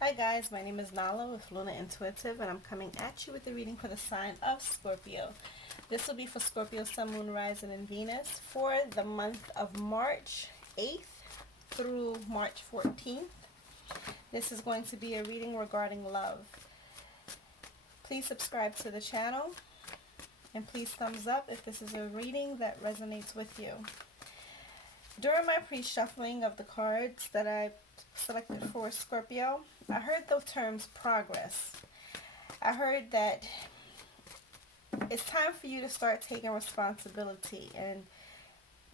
Hi guys, my name is Nala with Luna Intuitive, and I'm coming at you with the reading for the sign of Scorpio. This will be for Scorpio, Sun, Moon, Rising, and Venus for the month of March 8th through March 14th. This is going to be a reading regarding love. Please subscribe to the channel, and please thumbs up if this is a reading that resonates with you. During my pre-shuffling of the cards that I selected for Scorpio, I heard the terms progress. I heard that it's time for you to start taking responsibility, and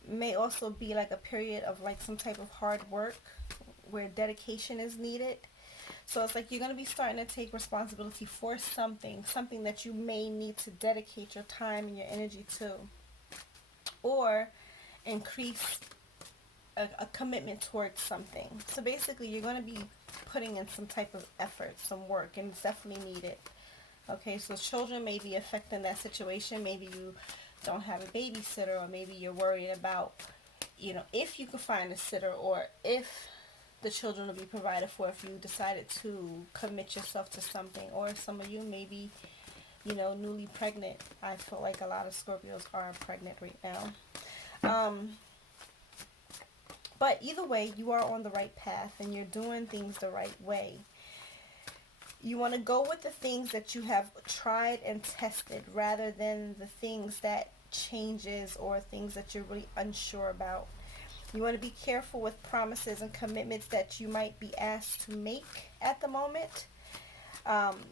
may also be like a period of like some type of hard work where dedication is needed. So it's like you're going to be starting to take responsibility for something that you may need to dedicate your time and your energy to, or increase a commitment towards something. So basically you're going to be putting in some type of effort, some work, and it's definitely needed. Okay, so children may be affecting that situation. Maybe you don't have a babysitter, or maybe you're worried about, if you could find a sitter, or if the children will be provided for if you decided to commit yourself to something. Or some of you may be, newly pregnant. I feel like a lot of Scorpios are pregnant right now. But either way, you are on the right path and you're doing things the right way. You want to go with the things that you have tried and tested rather than the things that changes or things that you're really unsure about. You want to be careful with promises and commitments that you might be asked to make at the moment.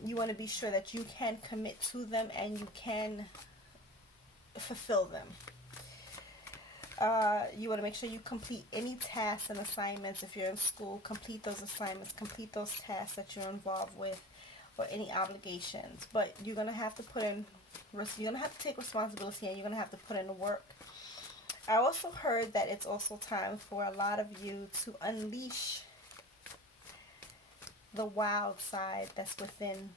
You want to be sure that you can commit to them and you can fulfill them. You want to make sure you complete any tasks and assignments. If you're in school, complete those assignments, complete those tasks that you're involved with, or any obligations. But you're going to have to you're going to have to take responsibility, and you're going to have to put in the work. I also heard that it's also time for a lot of you to unleash the wild side that's within.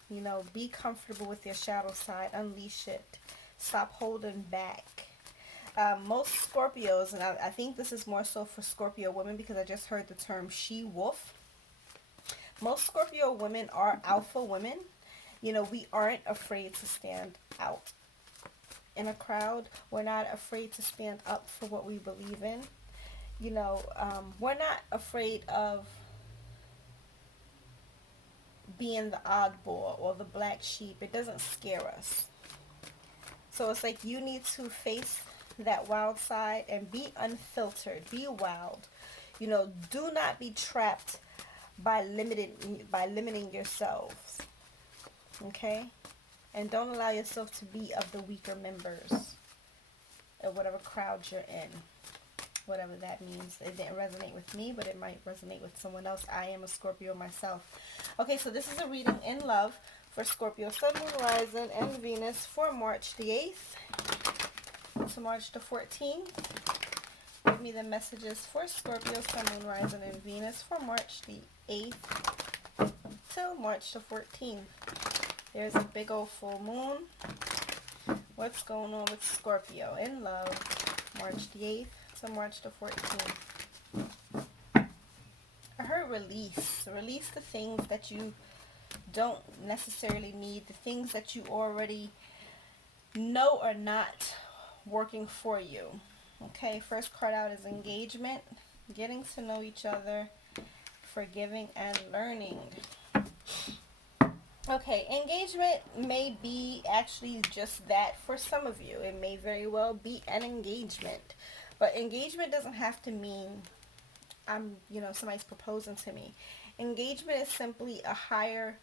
Be comfortable with your shadow side. Unleash it. Stop holding back. Most Scorpios, and I think this is more so for Scorpio women because I just heard the term she-wolf. Most Scorpio women are alpha women. We aren't afraid to stand out in a crowd. We're not afraid to stand up for what we believe in. We're not afraid of being the oddball or the black sheep. It doesn't scare us. So it's like you need to face that wild side and be unfiltered, be wild. Do not be trapped by limiting yourselves. Okay? And don't allow yourself to be of the weaker members of whatever crowd you're in. Whatever that means. It didn't resonate with me, but it might resonate with someone else. I am a Scorpio myself. Okay, so this is a reading in love for Scorpio, Sun, Moon, Rising, and Venus for March the 8th to March the 14th. Give me the messages for Scorpio, Sun, Moon, Rising, and Venus for March the 8th till March the 14th. There's a big old full moon. What's going on with Scorpio in love, March the 8th to March the 14th? I heard release. Release the things that you don't necessarily need, the things that you already know are not working for you. Okay, first card out is engagement, getting to know each other, forgiving, and learning. Okay, engagement may be actually just that for some of you. It may very well be an engagement. But engagement doesn't have to mean somebody's proposing to me. Engagement is simply a higher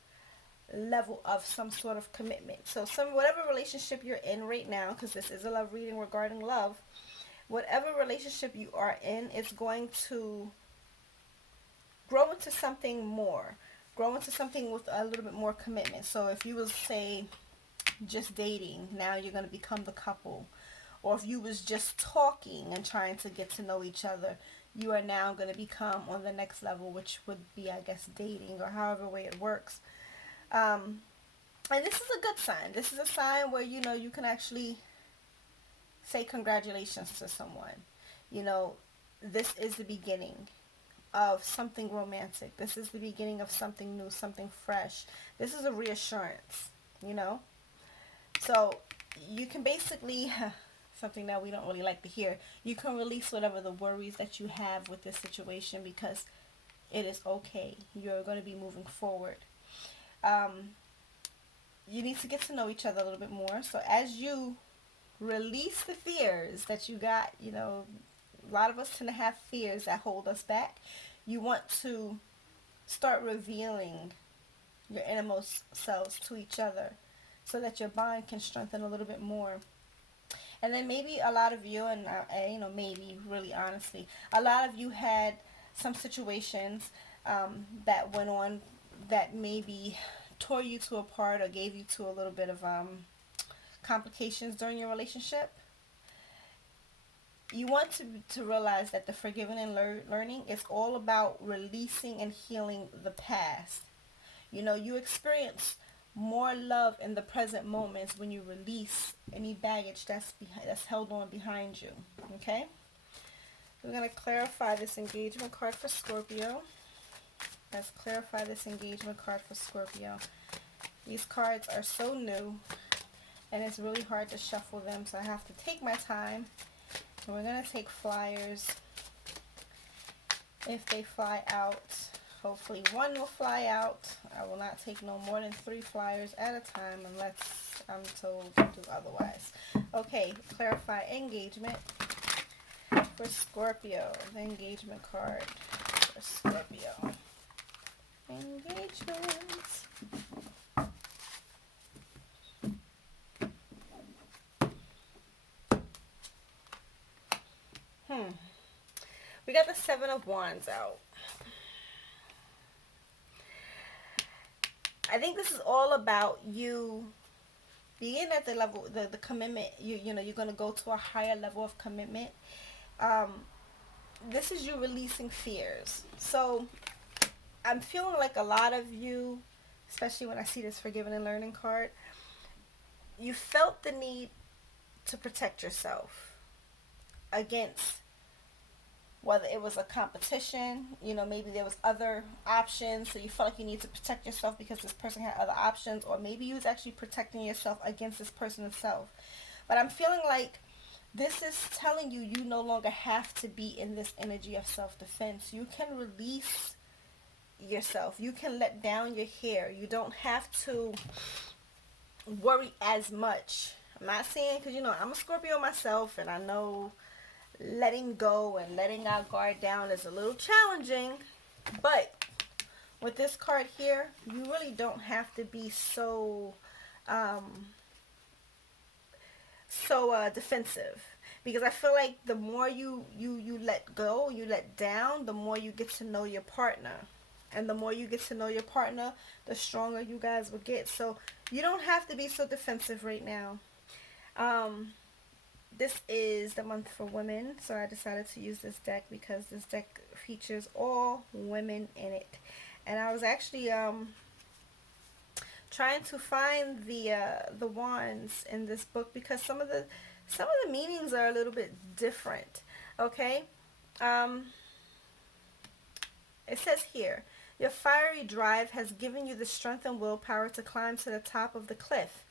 level of some sort of commitment. So whatever relationship you're in right now, because this is a love reading regarding love, whatever relationship you are in is going to grow into something more, grow into something with a little bit more commitment. So if you was, say, just dating, now you're going to become the couple. Or if you was just talking and trying to get to know each other, you are now going to become on the next level, which would be, I guess, dating, or however way it works. And this is a good sign. This is a sign where, you can actually say congratulations to someone. This is the beginning of something romantic. This is the beginning of something new, something fresh. This is a reassurance, you know? So you can basically, something that we don't really like to hear, you can release whatever the worries that you have with this situation because it is okay. You're going to be moving forward. You need to get to know each other a little bit more. So as you release the fears that you got, you know, a lot of us tend to have fears that hold us back. You want to start revealing your innermost selves to each other so that your bond can strengthen a little bit more. And then maybe a lot of you, and you know, maybe really honestly, a lot of you had some situations that went on that maybe tore you to apart or gave you to a little bit of complications during your relationship. You want to realize that the forgiving and learning is all about releasing and healing the past. You know, you experience more love in the present moments when you release any baggage that's held on behind you. Okay? We're going to clarify this engagement card for Scorpio. Let's clarify this engagement card for Scorpio. These cards are so new, and it's really hard to shuffle them, so I have to take my time. And we're going to take flyers. If they fly out, hopefully one will fly out. I will not take no more than 3 flyers at a time unless I'm told to do otherwise. Okay, clarify engagement for Scorpio. The engagement card for Scorpio. Engagements. We got the 7 of Wands out. I think this is all about you being at the level, the commitment. You know, you're going to go to a higher level of commitment. This is you releasing fears. So I'm feeling like a lot of you, especially when I see this forgiving and learning card, you felt the need to protect yourself against whether it was a competition, you know, maybe there was other options, so you felt like you need to protect yourself because this person had other options, or maybe you was actually protecting yourself against this person itself. But I'm feeling like this is telling you you no longer have to be in this energy of self-defense. You can release yourself. You can let down your hair. You don't have to worry as much. I'm not saying, because, you know, I'm a Scorpio myself, and I know letting go and letting our guard down is a little challenging, but with this card here, you really don't have to be so defensive, because I feel like the more you let go, you let down, the more you get to know your partner, and the more you get to know your partner, the stronger you guys will get. So you don't have to be so defensive right now. This is the month for women, so I decided to use this deck because this deck features all women in it. And I was actually trying to find the wands in this book because some of the meanings are a little bit different. Okay, it says here, your fiery drive has given you the strength and willpower to climb to the top of the cliff,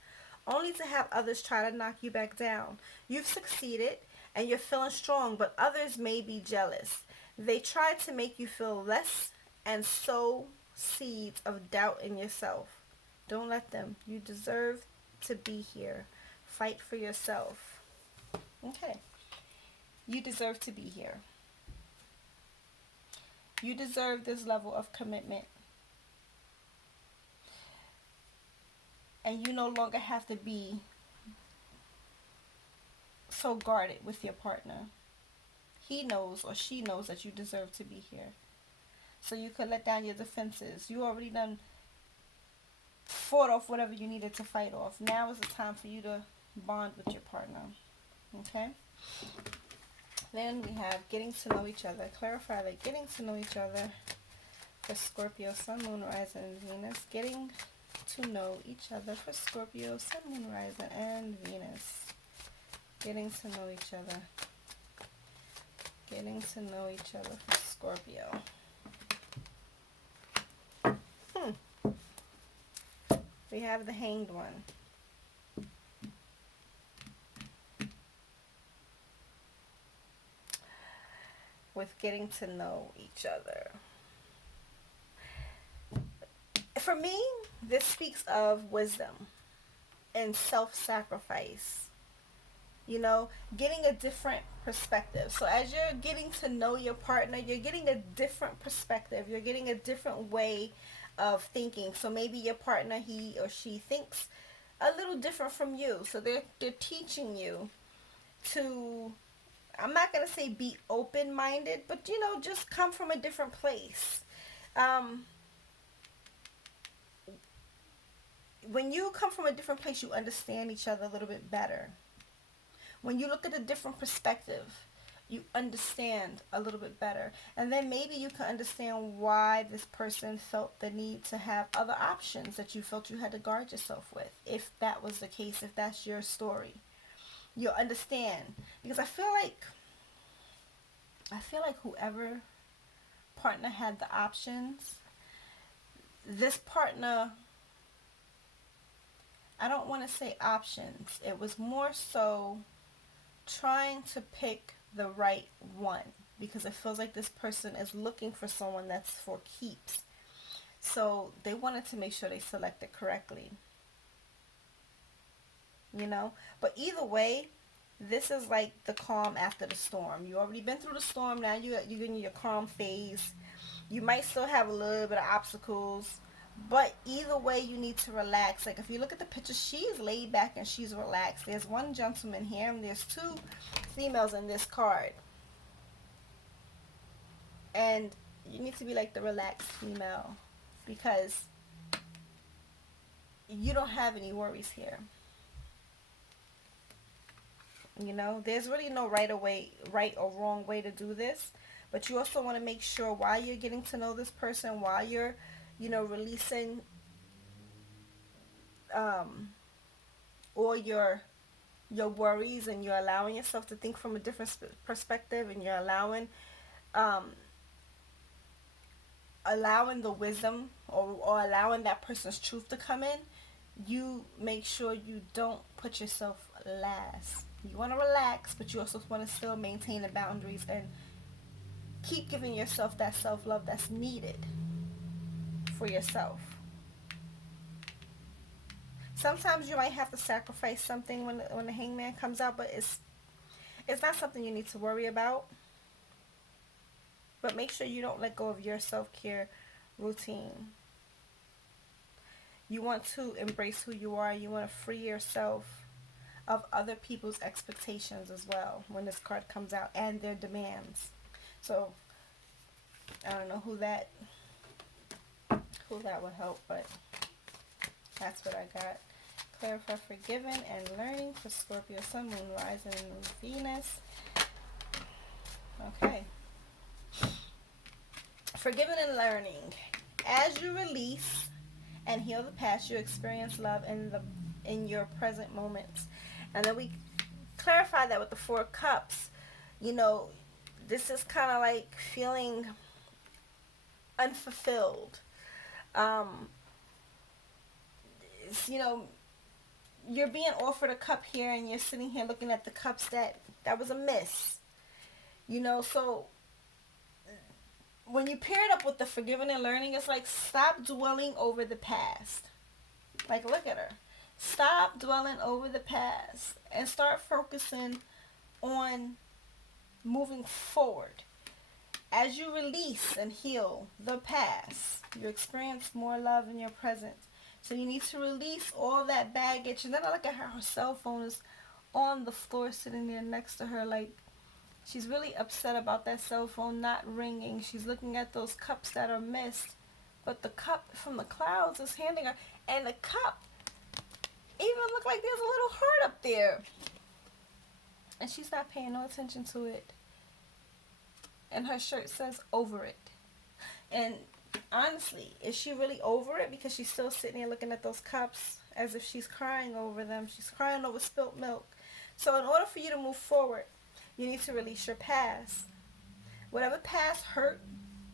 only to have others try to knock you back down. You've succeeded and you're feeling strong, but others may be jealous. They try to make you feel less and sow seeds of doubt in yourself. Don't let them. You deserve to be here. Fight for yourself. Okay. You deserve to be here. You deserve this level of commitment. And you no longer have to be so guarded with your partner. He knows or she knows that you deserve to be here. So you could let down your defenses. You already done fought off whatever you needed to fight off. Now is the time for you to bond with your partner. Okay? Then we have getting to know each other. Clarify that getting to know each other for Scorpio, Sun, Moon, Rising, and Venus. Getting to know each other for Scorpio, Sun, Moon, Rising, and Venus. Getting to know each other. Getting to know each other for Scorpio. We have the Hanged One. With getting to know each other. For me, this speaks of wisdom and self-sacrifice. You know, getting a different perspective. So as you're getting to know your partner, you're getting a different perspective. You're getting a different way of thinking. So maybe your partner, he or she thinks a little different from you. So they're teaching you to, I'm not going to say be open-minded, but, you know, just come from a different place. When you come from a different place, you understand each other a little bit better. When you look at a different perspective, you understand a little bit better. And then maybe you can understand why this person felt the need to have other options that you felt you had to guard yourself with. If that was the case, if that's your story, you'll understand. Because I feel like whoever partner had the options, this partner, I don't want to say options. It was more so trying to pick the right one, because it feels like this person is looking for someone that's for keeps. So they wanted to make sure they selected correctly. You know? But either way, this is like the calm after the storm. You already been through the storm, now you're in your calm phase. You might still have a little bit of obstacles, but either way, you need to relax. Like if you look at the picture, she's laid back and she's relaxed. There's one gentleman here and there's two females in this card. And you need to be like the relaxed female, because you don't have any worries here. You know, there's really no right or wrong way to do this. But you also want to make sure while you're getting to know this person, while you're, you know, releasing all your worries, and you're allowing yourself to think from a different perspective, and you're allowing the wisdom, or allowing that person's truth to come in, you make sure you don't put yourself last. You want to relax, but you also want to still maintain the boundaries and keep giving yourself that self-love that's needed for yourself. Sometimes you might have to sacrifice something when the hangman comes out, but it's not something you need to worry about. But make sure you don't let go of your self-care routine. You want to embrace who you are. You want to free yourself of other people's expectations as well when this card comes out, and their demands. So I don't know who that would help, but that's what I got. Clarify forgiven and learning for Scorpio Sun, Moon, Rising, and Venus. Okay. Forgiven and learning. As you release and heal the past, you experience love in your present moments. And then we clarify that with the Four Cups. You know, this is kind of like feeling unfulfilled. You know, you're being offered a cup here, and you're sitting here looking at the cups that was a miss. You know, so when you pair it up with the forgiving and learning, it's like, stop dwelling over the past. Like, look at her. Stop dwelling over the past and start focusing on moving forward. As you release and heal the past, you experience more love in your present. So you need to release all that baggage. And then I look at her. Her cell phone is on the floor sitting there next to her. Like, she's really upset about that cell phone not ringing. She's looking at those cups that are missed. But the cup from the clouds is handing her. And the cup even look like there's a little heart up there. And she's not paying no attention to it. And her shirt says over it. And honestly, is she really over it? Because she's still sitting there looking at those cups as if she's crying over them. She's crying over spilt milk. So in order for you to move forward, you need to release your past. Whatever past hurt,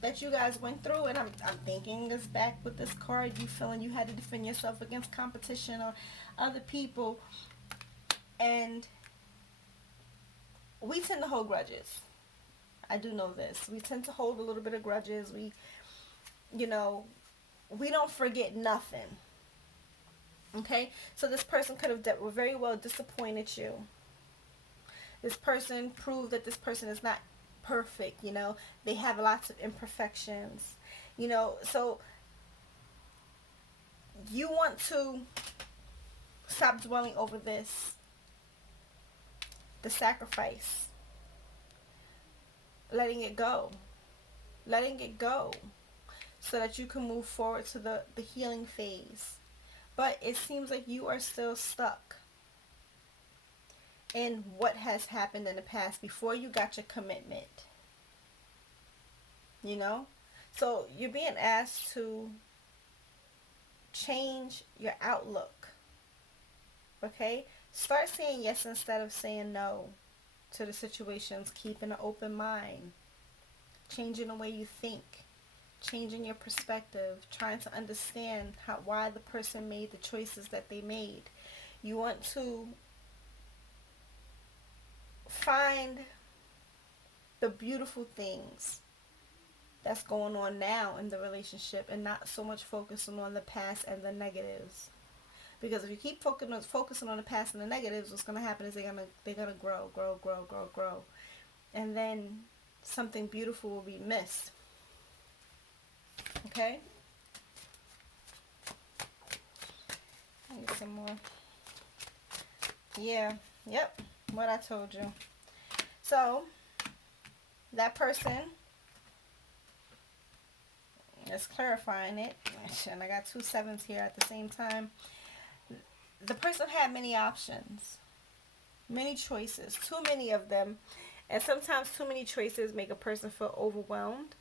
that you guys went through, and I'm thinking this back with this card, you feeling you had to defend yourself against competition or other people, and we tend to hold grudges. I do know this. We tend to hold a little bit of grudges. We, you know, we don't forget nothing. Okay? So this person could have very well disappointed you. This person proved that this person is not perfect, you know. They have lots of imperfections. You know, so you want to stop dwelling over this. The sacrifice. Letting it go. Letting it go. So that you can move forward to the healing phase. But it seems like you are still stuck in what has happened in the past before you got your commitment. You know? So you're being asked to change your outlook. Okay? Start saying yes instead of saying no to the situations. Keeping an open mind. Changing the way you think. Changing your perspective. Trying to understand why the person made the choices that they made. You want to find the beautiful things that's going on now in the relationship, and not so much focusing on the past and the negatives. Because if you keep focusing on the past and the negatives, what's going to happen is they're gonna grow, and then something beautiful will be missed. Okay. Let me get some more. Yeah. Yep. What I told you. So that person is clarifying it, and I got 2 7s here at the same time. The person had many options, many choices, too many of them, and sometimes too many choices make a person feel overwhelmed.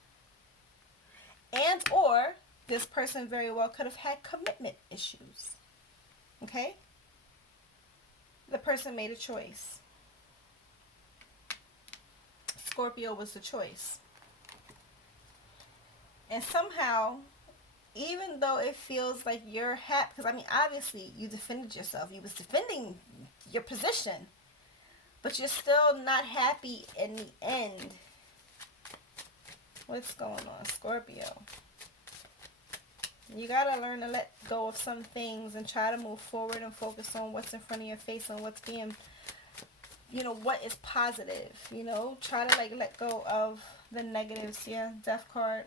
And or this person very well could have had commitment issues. Okay? The person made a choice. Scorpio was the choice. And somehow, even though it feels like you're happy, because I mean, obviously you defended yourself. You was defending your position. But you're still not happy in the end. What's going on, Scorpio? You gotta learn to let go of some things and try to move forward and focus on what's in front of your face and what's being, you know, what is positive. You know, try to let go of the negatives. Yeah, Death card.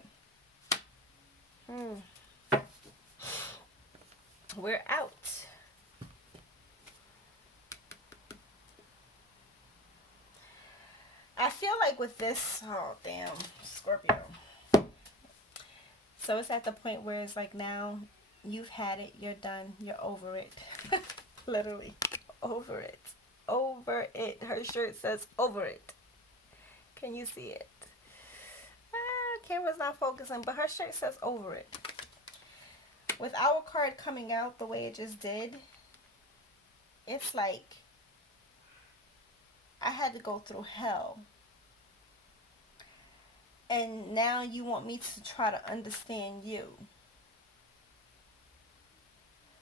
We're out. I feel like with this, oh damn, Scorpio. So it's at the point where it's like, now you've had it, you're done, you're over it. Literally, over it. Over it. Her shirt says over it. Can you see it? Camera's not focusing, but her shirt says over it. With our card coming out the way it just did, it's like I had to go through hell. And now you want me to try to understand you.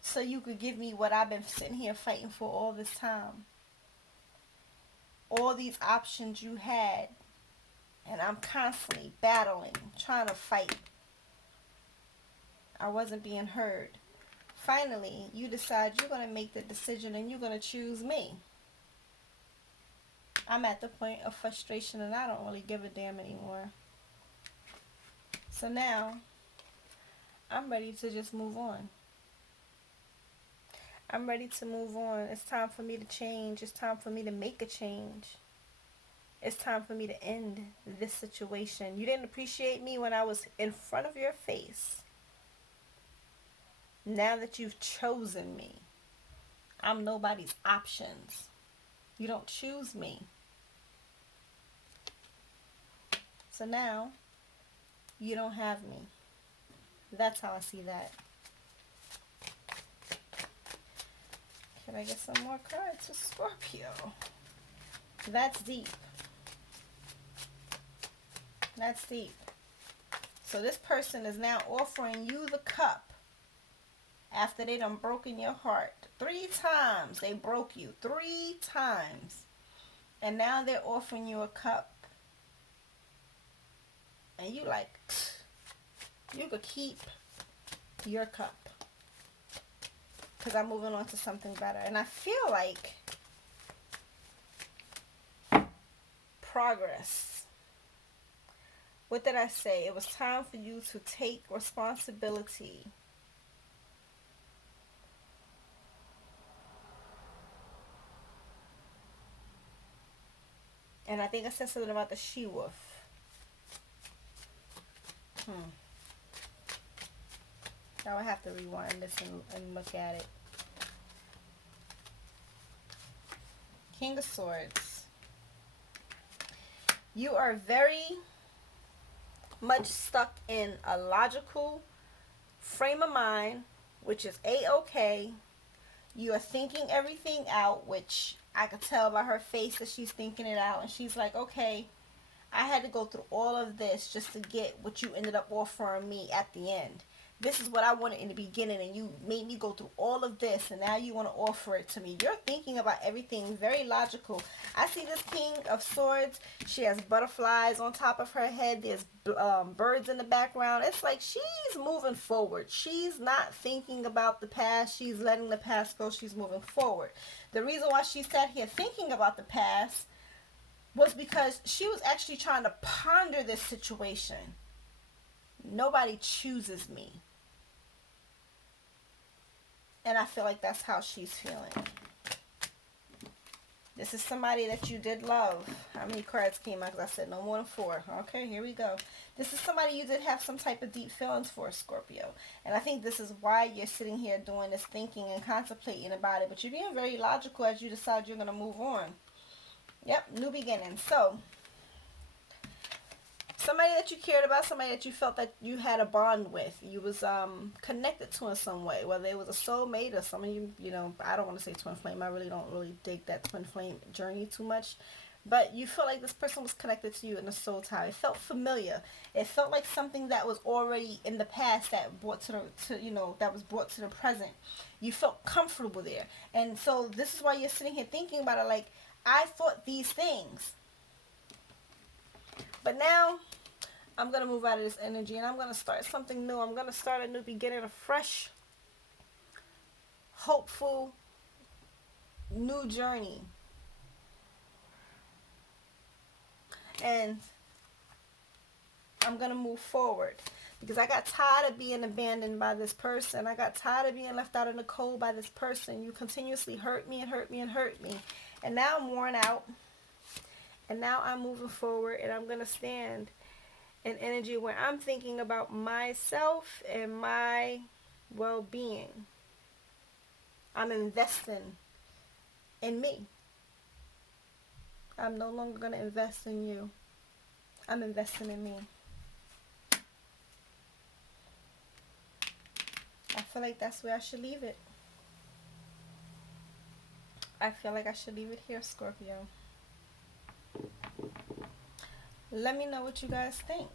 So you could give me what I've been sitting here fighting for all this time. All these options you had. And I'm constantly battling, trying to fight. I wasn't being heard. Finally, you decide you're going to make the decision and you're going to choose me. I'm at the point of frustration and I don't really give a damn anymore. So now, I'm ready to just move on. I'm ready to move on. It's time for me to change. It's time for me to make a change. It's time for me to end this situation. You didn't appreciate me when I was in front of your face. Now that you've chosen me, I'm nobody's options. You don't choose me. So now, you don't have me. That's how I see that. Can I get some more cards for Scorpio? That's deep. That's deep. So this person is now offering you the cup after they done broken your heart. 3 times they broke you. 3 times. And now they're offering you a cup. And you like, you could keep your cup. Because I'm moving on to something better. And I feel like progress. What did I say? It was time for you to take responsibility. And I think I said something about the she-wolf. I would have to rewind this and look at it. King of Swords. You are very much stuck in a logical frame of mind, which is A-okay. You are thinking everything out, which I could tell by her face that she's thinking it out. And she's like, okay, I had to go through all of this just to get what you ended up offering me at the end. This is what I wanted in the beginning, and you made me go through all of this, and now you want to offer it to me. You're thinking about everything very logical. I see this King of Swords. She has butterflies on top of her head. There's birds in the background. It's like she's moving forward. She's not thinking about the past. She's letting the past go. She's moving forward. The reason why she sat here thinking about the past was because she was actually trying to ponder this situation. Nobody chooses me. And I feel like that's how she's feeling. This is somebody that you did love. How many cards came out? Because I said no more than 4. Okay, here we go. This is somebody you did have some type of deep feelings for, Scorpio. And I think this is why you're sitting here doing this thinking and contemplating about it. But you're being very logical as you decide you're going to move on. Yep, new beginning. So, somebody that you cared about, somebody that you felt that you had a bond with, you was connected to in some way, whether it was a soulmate or some of you, you know, I don't want to say twin flame. I really don't really dig that twin flame journey too much. But you feel like this person was connected to you in a soul tie. It felt familiar. It felt like something that was already in the past that brought that was brought to the present. You felt comfortable there. And so this is why you're sitting here thinking about it like, I thought these things. But now, I'm going to move out of this energy and I'm going to start something new. I'm going to start a new beginning, a fresh, hopeful, new journey. And I'm going to move forward. Because I got tired of being abandoned by this person. I got tired of being left out in the cold by this person. You continuously hurt me and hurt me and hurt me. And now I'm worn out. And now I'm moving forward and I'm going to stand in energy where I'm thinking about myself and my well-being. I'm investing in me. I'm no longer going to invest in you. I'm investing in me. I feel like that's where I should leave it. I feel like I should leave it here, Scorpio. Let me know what you guys think.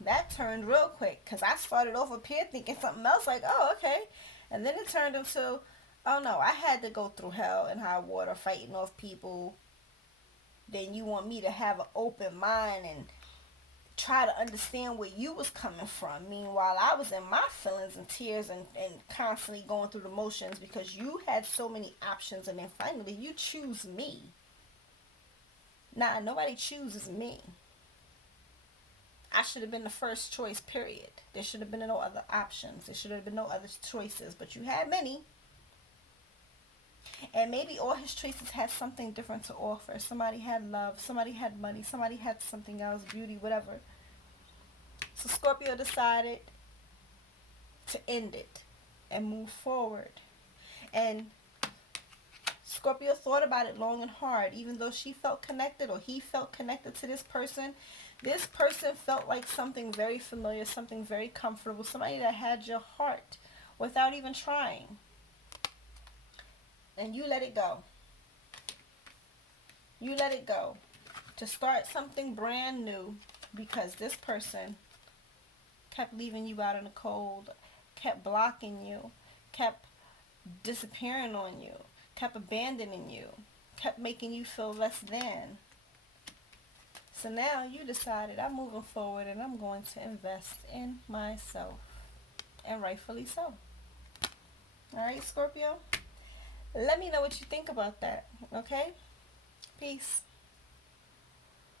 That turned real quick because I started off up here thinking something else like, oh, okay. And then it turned into, oh, no, I had to go through hell and high water fighting off people. Then you want me to have an open mind and try to understand where you was coming from. Meanwhile, I was in my feelings and tears and constantly going through the motions because you had so many options. And then finally, you choose me. Nah, nobody chooses me. I should have been the first choice, period. There should have been no other options. There should have been no other choices. But you had many. And maybe all his choices had something different to offer. Somebody had love. Somebody had money. Somebody had something else, beauty, whatever. So Scorpio decided to end it and move forward. And Scorpio thought about it long and hard. Even though she felt connected or he felt connected to this person felt like something very familiar, something very comfortable, somebody that had your heart without even trying. And you let it go. You let it go to start something brand new because this person kept leaving you out in the cold, kept blocking you, kept disappearing on you, kept abandoning you, kept making you feel less than. So now you decided I'm moving forward and I'm going to invest in myself. And rightfully so. Alright, Scorpio? Let me know what you think about that. Okay? Peace.